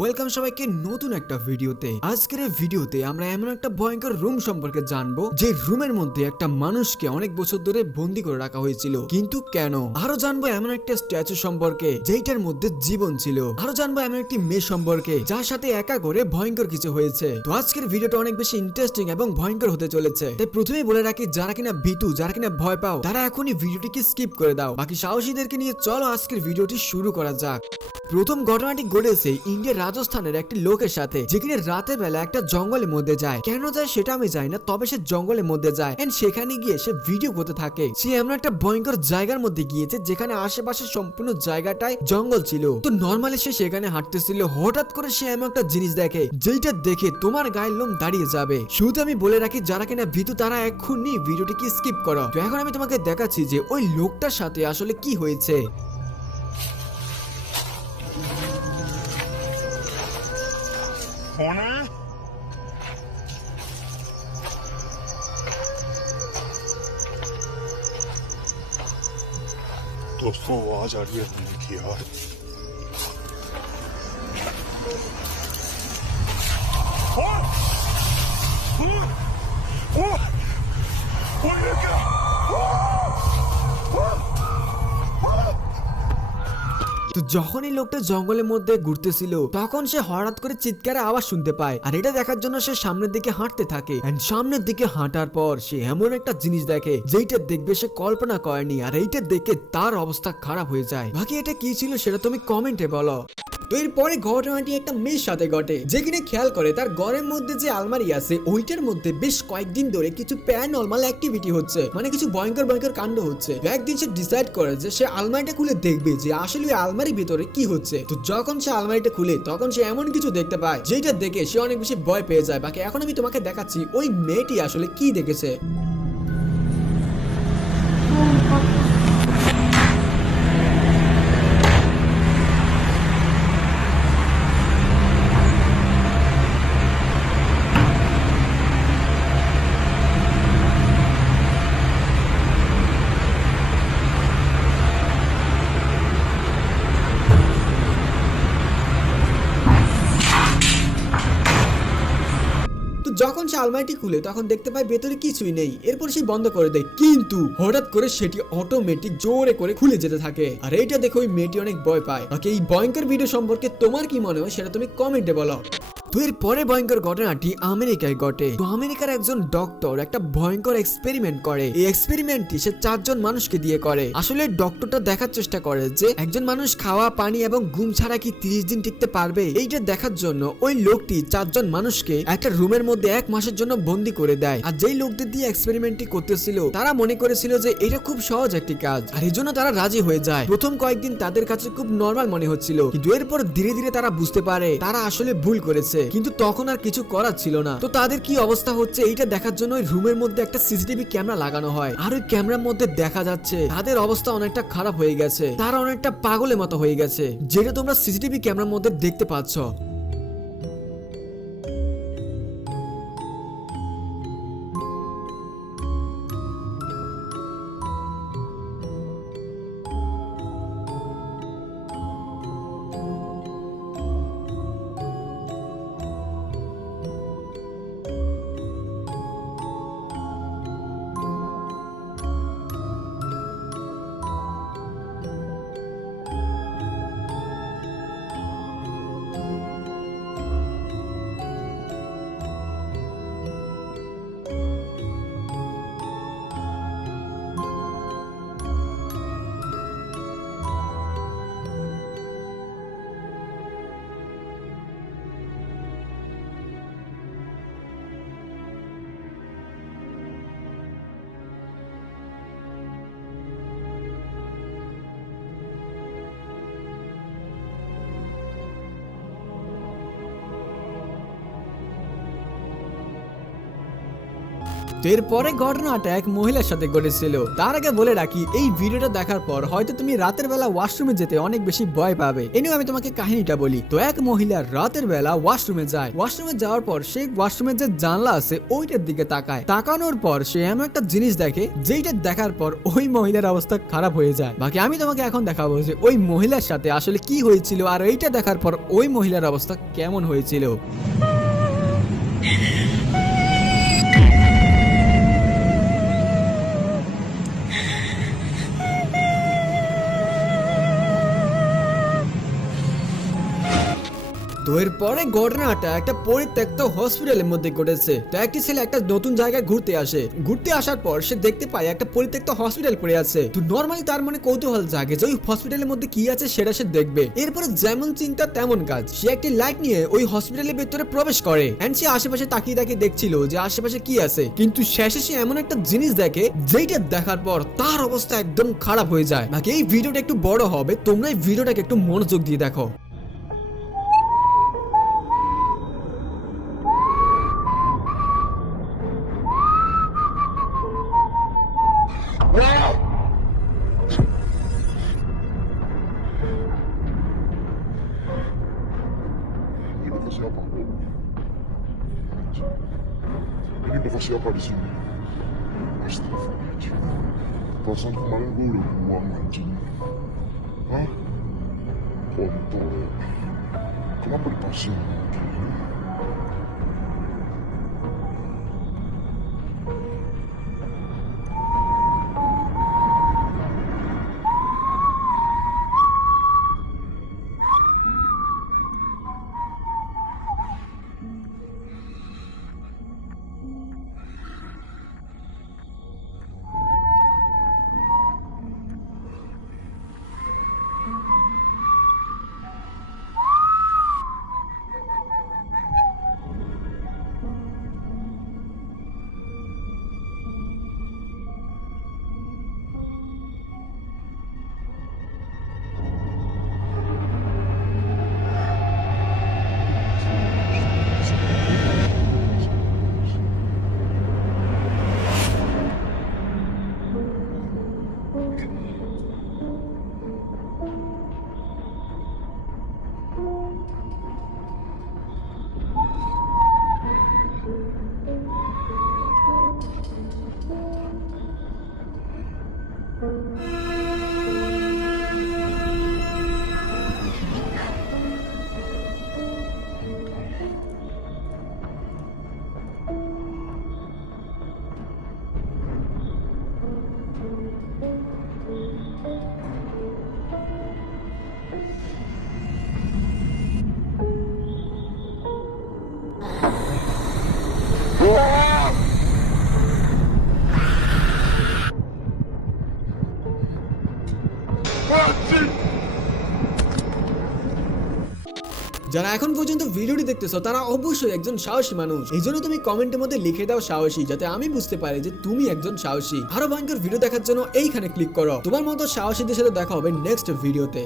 Welcome সবাইকে নতুন একটা ভিডিওতে। আজকের এই ভিডিওতে আমরা এমন একটা ভয়ঙ্কর রুম সম্পর্কে জানবো যে রুমের মধ্যে একটা মানুষকে অনেক বছর ধরে বন্দি করে রাখা হয়েছিল, কিন্তু কেন। আরো জানবো এমন একটা স্ট্যাচু সম্পর্কে যেটার মধ্যে জীবন ছিল। আরো জানবো এমন একটি মেয়ে সম্পর্কে যার সাথে একা করে ভয়ঙ্কর কিছু হয়েছে। তো আজকের ভিডিওটা অনেক বেশি ইন্টারেস্টিং এবং ভয়ঙ্কর হতে চলেছে। তাই প্রথমেই বলে রাখি, যারা কিনা ভীতু, যারা কিনা ভয় পাও, তারা এখনই ভিডিওটিকে স্কিপ করে দাও। বাকি সাহসীদেরকে নিয়ে চলো আজকের ভিডিওটি শুরু করা যাক। প্রথম ঘটনাটি ঘটেছে ইন্ডিয়ার রাজস্থানের একটি লোকের সাথে, যেখানে রাতের বেলা একটা জঙ্গলের মধ্যে যায়। কেন যায় সেটা আমি জানি না, তবে সে জঙ্গলের মধ্যে যায় এন্ড সেখানে গিয়ে সে ভিডিও করতে থাকে। সে এমন একটা ভয়ঙ্কর জায়গার মধ্যে গিয়েছে যেখানে আশেপাশে সম্পূর্ণ জায়গাটাই জঙ্গল ছিল। তো নর্মালি সে সেখানে হাঁটতেছিল, হঠাৎ করে সে এমন একটা জিনিস দেখে যেটা দেখে তোমার গায়ের লোম দাঁড়িয়ে যাবে। শুধু আমি বলে রাখি, যারা কিনা ভীতু তারা এক্ষুনি ভিডিওটিকে স্কিপ করো। তো এখন আমি তোমাকে দেখাচ্ছি যে ওই লোকটার সাথে আসলে কি হয়েছে। कौन है? दोस्तों आवाज आ रही है मैंने किया ये क्या? তো যখনই লোকটা জঙ্গলের মধ্যে ঘুরতেছিল তখন সে হঠাৎ করে চিৎকারে আওয়াজ শুনতে পায়, আর এটা দেখার জন্য সে সামনের দিকে হাঁটতে থাকে। এন্ড সামনের দিকে হাঁটার পর সে এমন একটা জিনিস দেখে যেইটা দেখবে সে কল্পনা করেনি, আর এইটা দেখে তার অবস্থা খারাপ হয়ে যায়। বাকি এটা কি ছিল সেটা তুমি কমেন্টে বলো। তো এরপরে ঘটনাটি একটা মেয়ের সাথে ঘটে, যেখানে খেয়াল করে তার ঘরের মধ্যে যে আলমারি আছে ওইটার মধ্যে বেশ কয়েকদিন ধরে কিছু প্যারানর্মাল অ্যাক্টিভিটি হচ্ছে, মানে কিছু ভয়ঙ্কর ভয়ঙ্কর কাণ্ড হচ্ছে। একদিন সে ডিসাইড করে যে সে আলমারিটা খুলে দেখবে যে আসলে ওই আলমারির ভিতরে কি হচ্ছে। তো যখন সে আলমারিটা খুলে তখন সে এমন কিছু দেখতে পায় যেটা দেখে সে অনেক বেশি ভয় পেয়ে যায়। বাকি এখন আমি তোমাকে দেখাচ্ছি ওই মেয়েটি আসলে কি দেখেছে। যখন সে আলমারিটি খুলে তখন দেখতে পায় ভেতরে কিছুই নেই। এরপর সে বন্ধ করে দেয়, কিন্তু হঠাৎ করে সেটি অটোমেটিক জোরে করে খুলে যেতে থাকে। আর এইটা দেখে ওই মেয়েটি অনেক ভয় পায়। বাকি এই ভয়ঙ্কর ভিডিও সম্পর্কে তোমার কি মনে হয় সেটা তুমি কমেন্টে বলো। তো এর পরে ভয়ঙ্কর ঘটনাটি আমেরিকায় ঘটে। তো আমেরিকার একজন ডক্টর একটা ভয়ঙ্কর এক্সপেরিমেন্ট করে। এই এক্সপেরিমেন্টটি সে 4 জন মানুষকে দিয়ে করে। আসলে ডক্টরটা দেখার চেষ্টা করে যে একজন মানুষ খাওয়া, পানি এবং ঘুম ছাড়া কি 30 দিন টিকতে পারবে। এইটা দেখার জন্য ওই লোকটি 4 জন মানুষকে একটা রুমের মধ্যে 1 মাসের জন্য বন্দি করে দেয়। আর যেই লোকদের দিয়ে এক্সপেরিমেন্টটি করতেছিল তারা মনে করেছিল যে এটা খুব সহজ একটি কাজ, আর এই জন্য তারা রাজি হয়ে যায়। প্রথম কয়েকদিন তাদের কাছে খুব নর্মাল মনে হচ্ছিল, কিন্তু এরপর ধীরে ধীরে তারা বুঝতে পারে তারা আসলে ভুল করেছে, কিন্তু তখন আর কিছু করার ছিল না। তো তাদের কি অবস্থা হচ্ছে এইটা দেখার জন্য ওই রুমের মধ্যে একটা সিসিটিভি ক্যামেরা লাগানো হয়, আর ওই ক্যামেরার মধ্যে দেখা যাচ্ছে তাদের অবস্থা অনেকটা খারাপ হয়ে গেছে, তারা অনেকটা পাগলের মতো হয়ে গেছে, যেটা তোমরা সিসিটিভি ক্যামেরার মধ্যে দেখতে পাচ্ছ। তো এরপরে ঘটনাটা এক মহিলার সাথে ঘটেছিল। তার আগে বলে রাখি, এই ভিডিওটা দেখার পর হয়তো তুমি রাতের বেলা ওয়াশরুমে যেতে অনেক বেশি ভয় পাবে। এনিও আমি তোমাকে কাহিনীটা বলি। তো এক মহিলা রাতের বেলা ওয়াশরুমে যায়। ওয়াশরুমে যাওয়ার পর সে ওয়াশরুমের যে জানলা আছে ওইটার দিকে তাকায়। তাকানোর পর সে এমন একটা জিনিস দেখে যেইটা দেখার পর ওই মহিলার অবস্থা খারাপ হয়ে যায়। বাকি আমি তোমাকে এখন দেখাবো যে ওই মহিলার সাথে আসলে কি হয়েছিল আর এইটা দেখার পর ওই মহিলার অবস্থা কেমন হয়েছিল। তো এরপরে ঘটনাটা একটা পরিত্যক্ত হসপিটালের মধ্যে ঘটেছে। তো একটি ছেলে একটা নতুন জায়গায় ঘুরতে আসে। ঘুরতে আসার পর সে দেখতে পায় একটা পরিত্যক্ত হসপিটাল পড়ে আছে। তো নরমালি তার মনে কৌতূহল জাগে যে ওই হসপিটালের মধ্যে কি আছে সেটা সে দেখবে। এরপরে যেমন চিন্তা তেমন কাজ, সে একটি লাইট নিয়ে ওই হসপিটালের ভেতরে প্রবেশ করে। এন্ড সে আশেপাশে তাকিয়ে তাকিয়ে দেখছিল যে আশেপাশে কি আছে, কিন্তু শেষে সে এমন একটা জিনিস দেখে যেটা দেখার পর তার অবস্থা একদম খারাপ হয়ে যায়। বাকি এই ভিডিওটা একটু বড় হবে, তোমরা এই ভিডিওটাকে একটু মনোযোগ দিয়ে দেখো। Ini pasti apa? Ini pasti apa di sini? Astagfirullahaladzim. Perasaan kemarin gue udah buang anjing. Hah? Kontol ya? Kenapa dipasang gini? যারা এখন পর্যন্ত ভিডিওটি দেখতেছো তারা অবশ্যই একজন সাহসী মানুষ। এই জন্য তুমি কমেন্টের মধ্যে লিখে দাও সাহসী, যাতে আমি বুঝতে পারি যে তুমি একজন সাহসী। আরো ভয়ঙ্কর ভিডিও দেখার জন্য এইখানে ক্লিক করো। তোমার মতো সাহসীদের সাথে দেখা হবে নেক্সট ভিডিওতে।